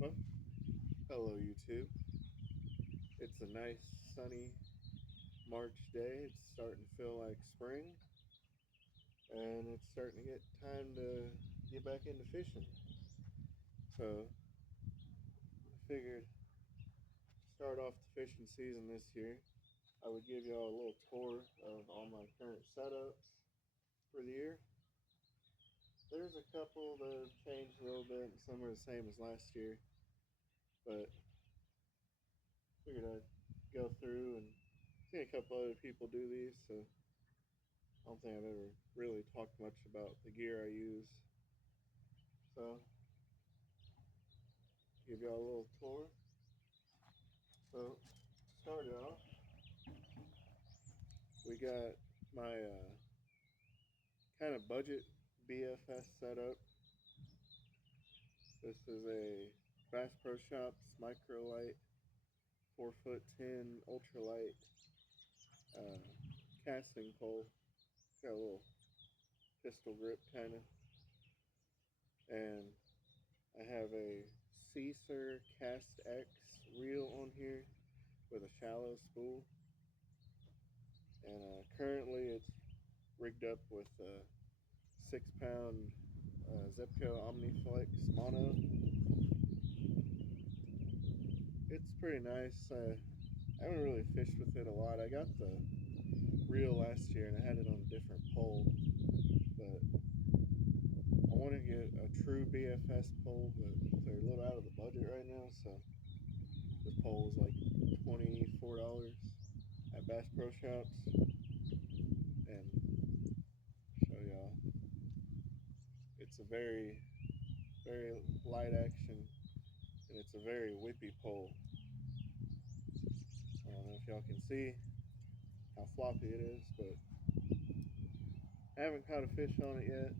Well, hello YouTube. It's a nice sunny March day. It's starting to feel like spring, and it's starting to get time to get back into fishing. So I figured to start off the fishing season this year, I would give y'all a little tour of all my current setups for the year. There's a couple that have changed a little bit, and some are the same as last year, but figured I'd go through and see a couple other people do these. So I don't think I've ever really talked much about the gear I use. So, give y'all a little tour. So, to start off, we got my kind of budget BFS setup. This is a Bass Pro Shops microlight 4 foot 10 ultralight uh, casting pole. Got a little pistol grip kind of, and I have a Caesar Cast X reel on here with a shallow spool, and currently it's rigged up with a 6 pound Zebco OmniFlex mono. It's pretty nice. I haven't really fished with it a lot. I got the reel last year and I had it on a different pole, but I want to get a true BFS pole, but they're a little out of the budget right now, so this pole was like $24 at Bass Pro Shops. And show y'all, it's a very light action, and it's a very whippy pole. I don't know if y'all can see how floppy it is, but I haven't caught a fish on it yet,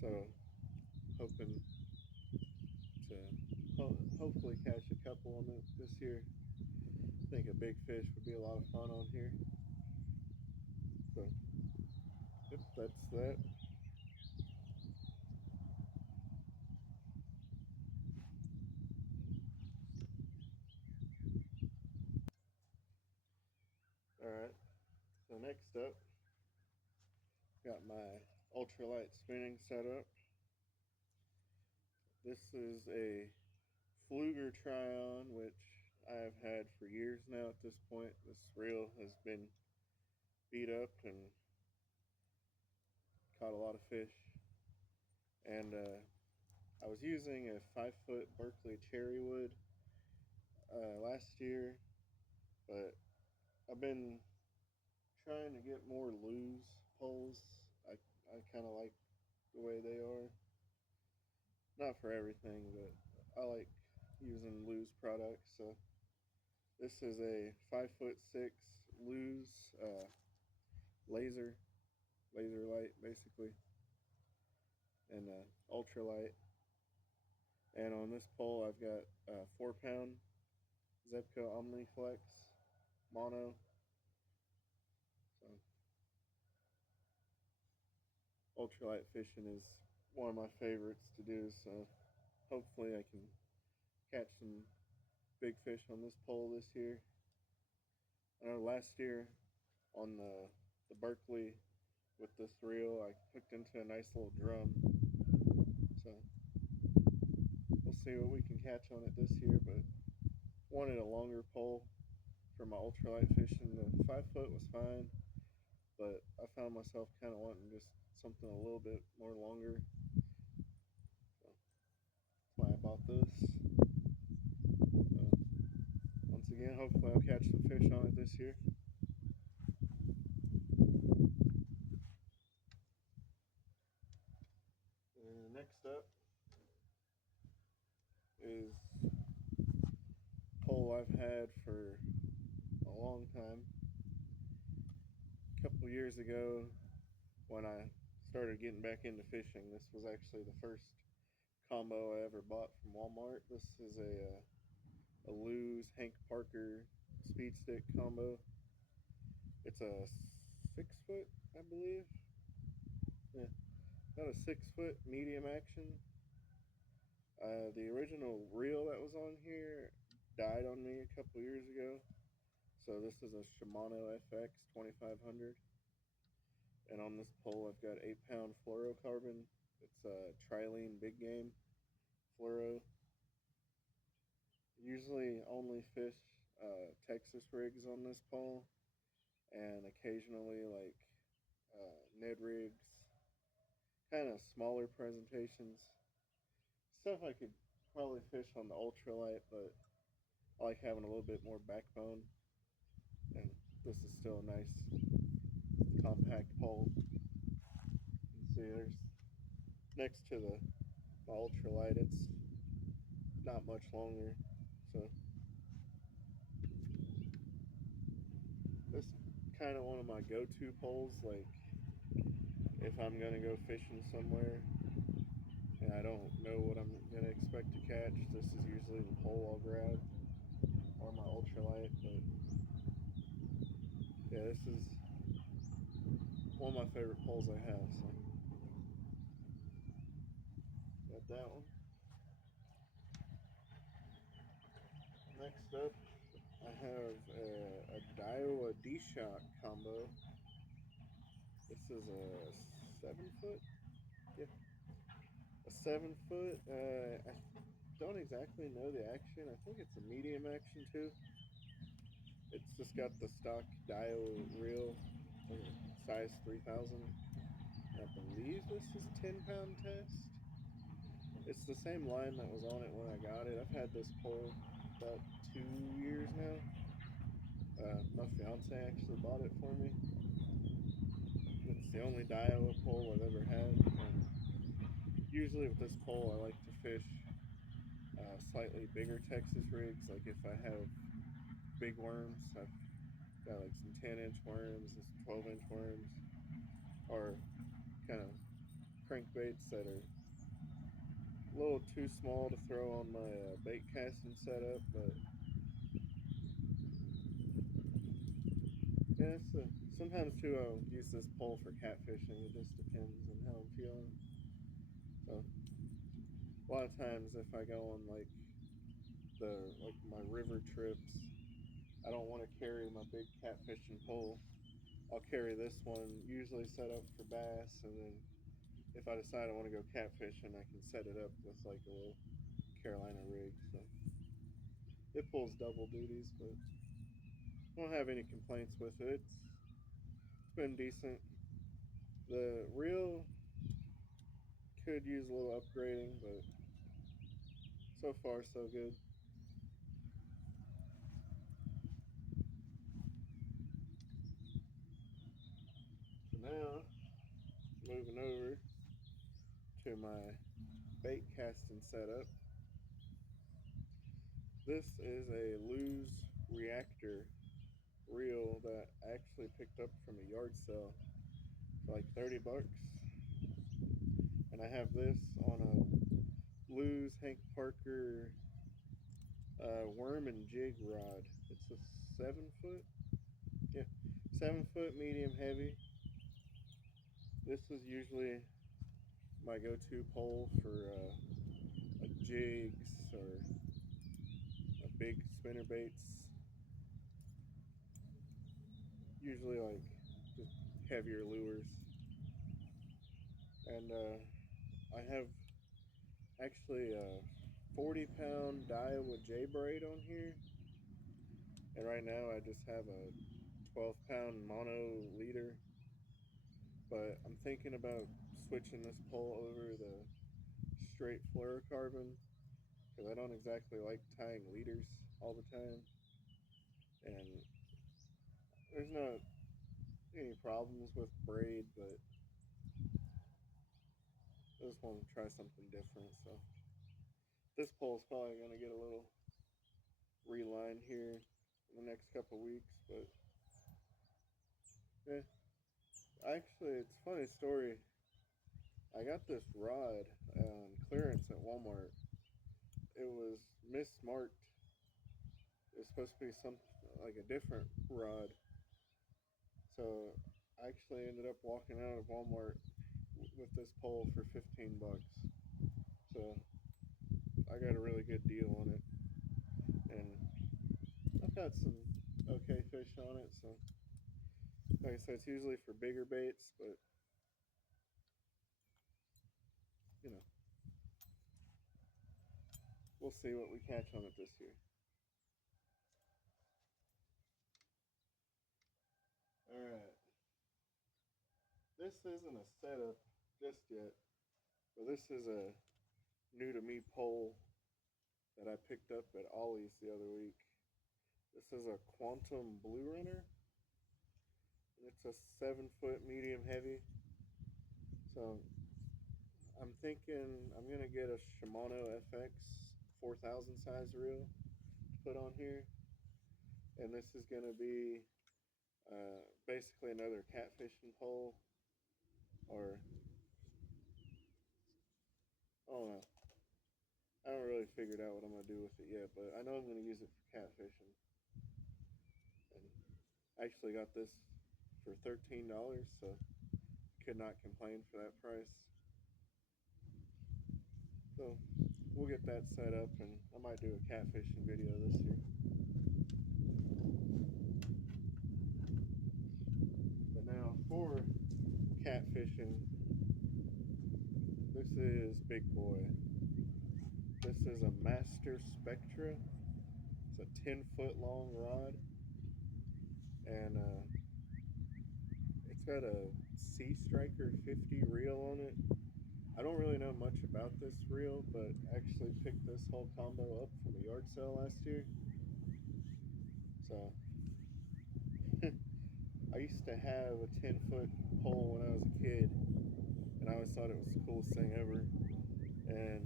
so hoping to hopefully catch a couple on it this year. I think a big fish would be a lot of fun on here. So, yep, that's that. All right. So next up, got my ultralight spinning setup. This is a Fluger Tryon, which I have had for years now. At this point, this reel has been beat up and caught a lot of fish. And I was using a 5 foot Berkley Cherrywood last year, but I've been trying to get more Lew's poles. I kind of like the way they are. Not for everything, but I like using Lew's products. So this is a 5 foot 6 Lew's laser laser light basically, and ultralight. And on this pole, I've got a 4 pound Zebco OmniFlex mono. So ultralight fishing is one of my favorites to do. So hopefully I can catch some big fish on this pole this year. I know last year on the Berkley with this reel, I hooked into a nice little drum. So we'll see what we can catch on it this year. But wanted a longer pole for my ultralight fishing. The 5 foot was fine, but I found myself kind of wanting just something a little bit more longer. So that's why I bought this. Once again, hopefully I'll catch some fish on it this year. And next up is a pole I've had for a long time. A couple years ago, when I started getting back into fishing, this was actually the first combo I ever bought from Walmart. This is a Lew's Hank Parker speed stick combo. It's a 6 foot, I believe. Yeah, about a 6 foot medium action. The original reel that was on here died on me a couple years ago. So this is a Shimano FX 2500. And on this pole I've got 8-pound fluorocarbon. It's a trilene big game fluoro. Usually only fish Texas rigs on this pole, and occasionally like Ned rigs, kind of smaller presentations. Stuff I could probably fish on the ultralight, but I like having a little bit more backbone. And this is still a nice compact pole. You can see there's next to the ultralight, it's not much longer. So this is kind of one of my go-to poles. Like if I'm gonna go fishing somewhere and I don't know what I'm gonna expect to catch, this is usually the pole I'll grab, or my ultralight. But yeah, this is one of my favorite poles I have. So got that one. Next up, I have a Daiwa D-Shock combo. This is a 7 foot. Yeah, a 7 foot. I don't exactly know the action. I think it's a medium action too. It's just got the stock Daiwa reel, size 3000. I believe this is 10-pound test. It's the same line that was on it when I got it. I've had this pole about 2 years now. My fiance actually bought it for me. It's the only Daiwa pole I've ever had. And usually with this pole, I like to fish slightly bigger Texas rigs. Like if I have big worms, I've got like some 10-inch worms and some 12-inch worms, or kind of crankbaits that are a little too small to throw on my bait casting setup. But yeah, sometimes too I'll use this pole for catfishing. It just depends on how I'm feeling. So a lot of times if I go on like my river trips, I don't want to carry my big catfishing pole. I'll carry this one, usually set up for bass, and then if I decide I want to go catfishing, I can set it up with like a little Carolina rig. So it pulls double duties, but I don't have any complaints with it. It's been decent. The reel could use a little upgrading, but so far so good. So now, moving over to my bait casting setup. This is a Lew's Reactor reel that I actually picked up from a yard sale for like 30 bucks. And I have this on a Lew's Hank Parker worm and jig rod. It's a 7 foot. Yeah, 7 foot medium heavy. This is usually my go-to pole for like jigs or big spinner baits. Usually like just heavier lures. And I have actually a 40-pound Daiwa J braid on here. And right now I just have a 12-pound mono leader. But I'm thinking about switching this pole over to straight fluorocarbon because I don't exactly like tying leaders all the time. And there's not any problems with braid, but I just want to try something different. So this pole is probably going to get a little relined here in the next couple weeks. But yeah, actually, it's a funny story. I got this rod on clearance at Walmart. It was mismarked. It was supposed to be like a different rod. So I actually ended up walking out of Walmart with this pole for 15 bucks. So I got a really good deal on it, and I've got some okay fish on it. So like I said, it's usually for bigger baits, but you know, we'll see what we catch on it this year. All right, this isn't a setup just yet, but this is a new to me pole that I picked up at Ollie's the other week. This is a Quantum Blue Runner, and it's a 7-foot medium heavy. So I'm thinking I'm gonna get a Shimano FX 4000 size reel to put on here, and this is gonna be basically another catfishing pole, or I don't know. I haven't really figured out what I'm gonna do with it yet, but I know I'm gonna use it for catfishing. And I actually got this for $13, so could not complain for that price. So we'll get that set up, and I might do a catfishing video this year. But now for catfishing, this is big boy. This is a Master Spectra. It's a 10-foot long rod, and it's got a Sea Striker 50 reel on it. I don't really know much about this reel, but actually picked this whole combo up from a yard sale last year. So I used to have a 10-foot pole when I was a kid, and I always thought it was the coolest thing ever. And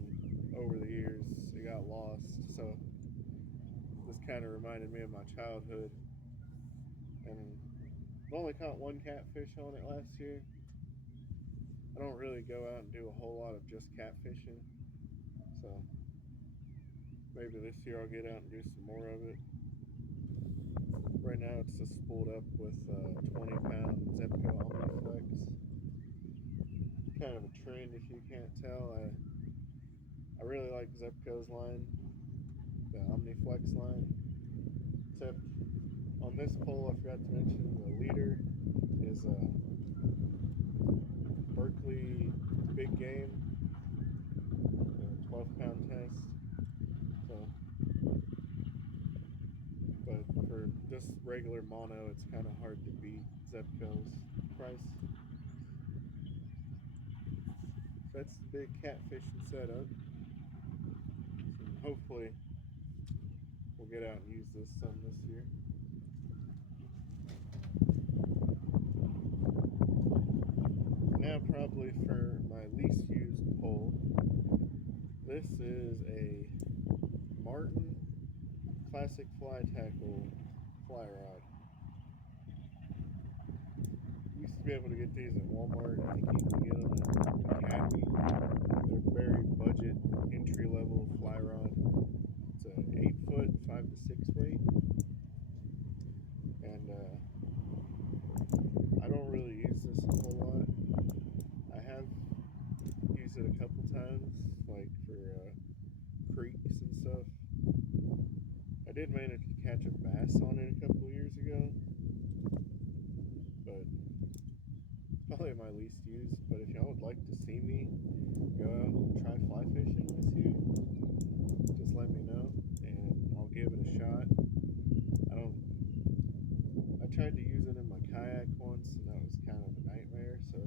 over the years, it got lost. So this kind of reminded me of my childhood. And I've only caught one catfish on it last year. I don't really go out and do a whole lot of just catfishing, so maybe this year I'll get out and do some more of it. Right now it's just spooled up with 20-pound Zebco OmniFlex. Kind of a trend if you can't tell. I really like Zebco's line, the OmniFlex line, except on this pole I forgot to mention the leader is Berkley Big Game, 12-pound test. So, but for just regular mono, it's kind of hard to beat Zebco's price. So that's the big catfishing setup. So hopefully we'll get out and use this some this year. Now probably for my least used pole, this is a Martin Classic Fly Tackle fly rod. Used to be able to get these at Walmart. I think you can get them at Academy. They're very budget, entry-level fly rod. It's an 8-foot, 5 to 6 weight, and I don't really use this a whole lot. I have used it a couple times, like for creeks and stuff. I did manage to catch a bass on it a couple years ago, but probably my least used. But if y'all would like to see me go out and try fly fishing this year, just let me know and I'll give it a shot. I tried to use it in my kayak once, and that was kind of a nightmare. So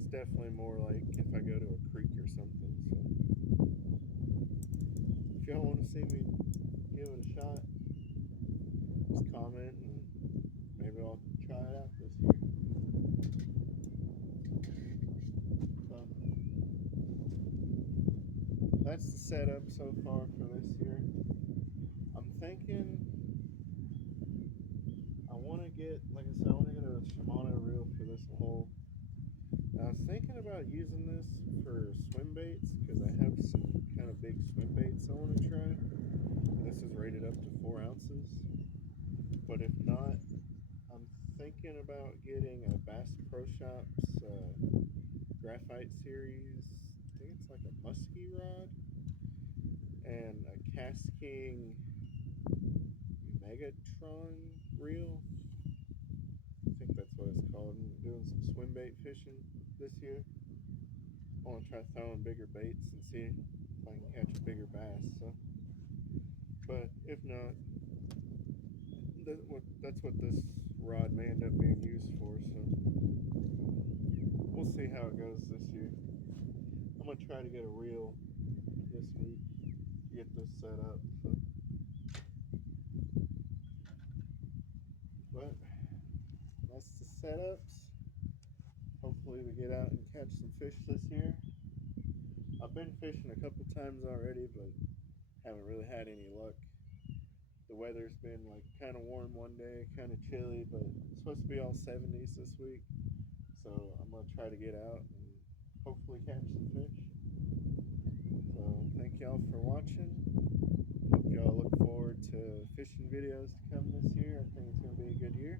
it's definitely more like if I go to a creek or something. So if y'all want to see me give it a shot, just comment and maybe I'll try it out this year. So that's the setup so far for this year. I'm thinking I want to get, like I said, I want to get a Shimano reel for this hole. I was thinking about using this for swim baits because I have some kind of big swim baits I want to try. This is rated up to 4 ounces. But if not, I'm thinking about getting a Bass Pro Shops Graphite Series. I think it's like a musky rod. and a Casking Megatron reel. I think that's what it's called. I'm doing some swim bait fishing this year. I want to try throwing bigger baits and see if I can catch a bigger bass. So, but if not, that's what this rod may end up being used for. So we'll see how it goes this year. I'm gonna try to get a reel this week to get this set up. So. But that's the setups. Hopefully we get out and catch some fish this year. I've been fishing a couple times already, but haven't really had any luck. The weather's been like kind of warm one day, kind of chilly, but it's supposed to be all 70s this week. So I'm gonna try to get out and hopefully catch some fish. So thank y'all for watching. Hope y'all look forward to fishing videos to come this year. I think it's gonna be a good year.